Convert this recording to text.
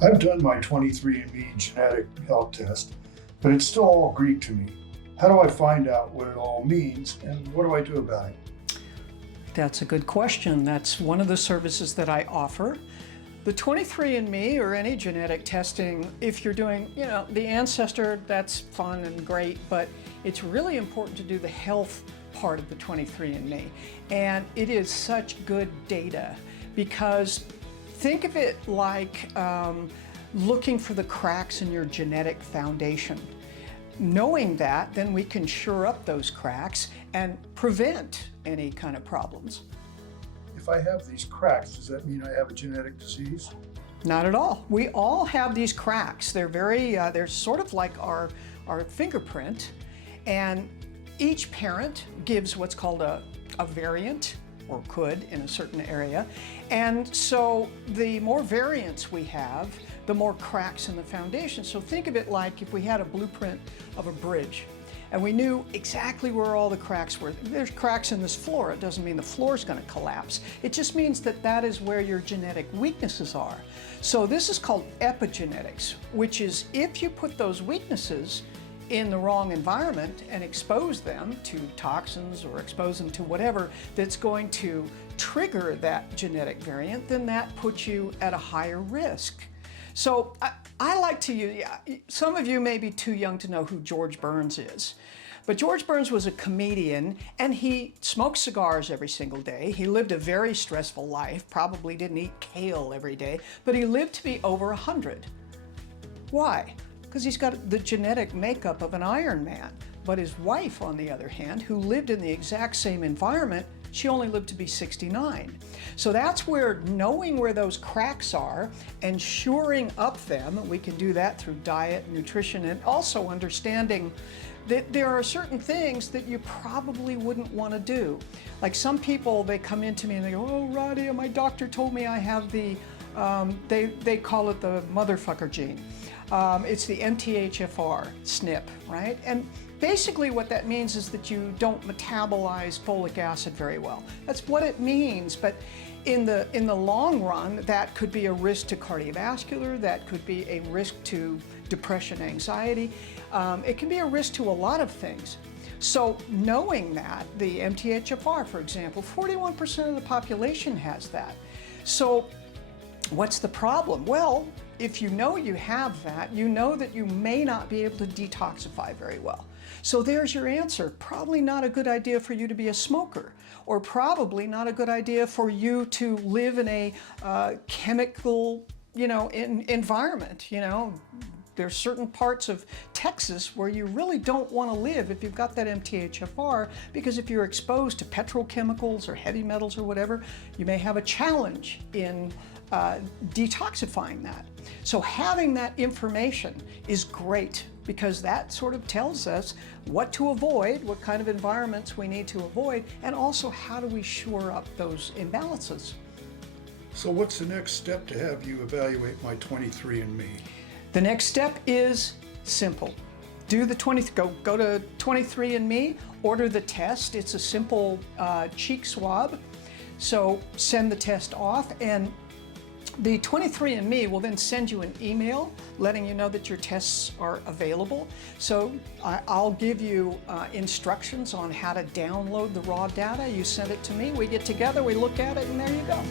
I've done my 23andMe genetic health test, but it's still all Greek to me. How do I find out what it all means, and what do I do about it? That's a good question. That's one of the services that I offer. The 23andMe or any genetic testing, if you're doing, the ancestor, that's fun and great, but it's really important to do the health part of the 23andMe. And it is such good data because think of it like looking for the cracks in your genetic foundation. Knowing that, then we can shore up those cracks and prevent any kind of problems. If I have these cracks, does that mean I have a genetic disease? Not at all. We all have these cracks. They're they're sort of like our fingerprint, and each parent gives what's called a variant, or could in a certain area. And so the more variants we have, the more cracks in the foundation. So think of it like if we had a blueprint of a bridge and we knew exactly where all the cracks were. There's cracks in this floor. It doesn't mean the floor is going to collapse. It just means that that is where your genetic weaknesses are. So this is called epigenetics, which is if you put those weaknesses in the wrong environment and expose them to toxins or expose them to whatever that's going to trigger that genetic variant, then that puts you at a higher risk. So I like to use, some of you may be too young to know who George Burns is, but George Burns was a comedian and he smoked cigars every single day. He lived a very stressful life, probably didn't eat kale every day, but he lived to be over 100. Why? Because he's got the genetic makeup of an Iron Man. But his wife, on the other hand, who lived in the exact same environment, she only lived to be 69. So that's where knowing where those cracks are and shoring up them, we can do that through diet, nutrition, and also understanding that there are certain things that you probably wouldn't want to do. Like some people, they come into me and they go, "Oh, Radhia, my doctor told me I have the," they call it the motherfucker gene. It's the MTHFR SNP, right? And basically what that means is that you don't metabolize folic acid very well. That's what it means, but in the long run, that could be a risk to cardiovascular, that could be a risk to depression, anxiety. It can be a risk to a lot of things. So knowing that, the MTHFR, for example, 41% of the population has that. So what's the problem? Well, if you know you have that, you know that you may not be able to detoxify very well. So there's your answer. Probably not a good idea for you to be a smoker, or probably not a good idea for you to live in a chemical, environment. There's certain parts of Texas where you really don't want to live if you've got that MTHFR, because if you're exposed to petrochemicals or heavy metals or whatever, you may have a challenge in detoxifying that. So having that information is great because that sort of tells us what to avoid, what kind of environments we need to avoid, and also how do we shore up those imbalances. So what's the next step to have you evaluate my 23andMe? The next step is simple. Go to 23andMe, order the test. It's a simple cheek swab. So send the test off, and the 23andMe will then send you an email letting you know that your tests are available. So I'll give you instructions on how to download the raw data. You send it to me, we get together, we look at it, and there you go.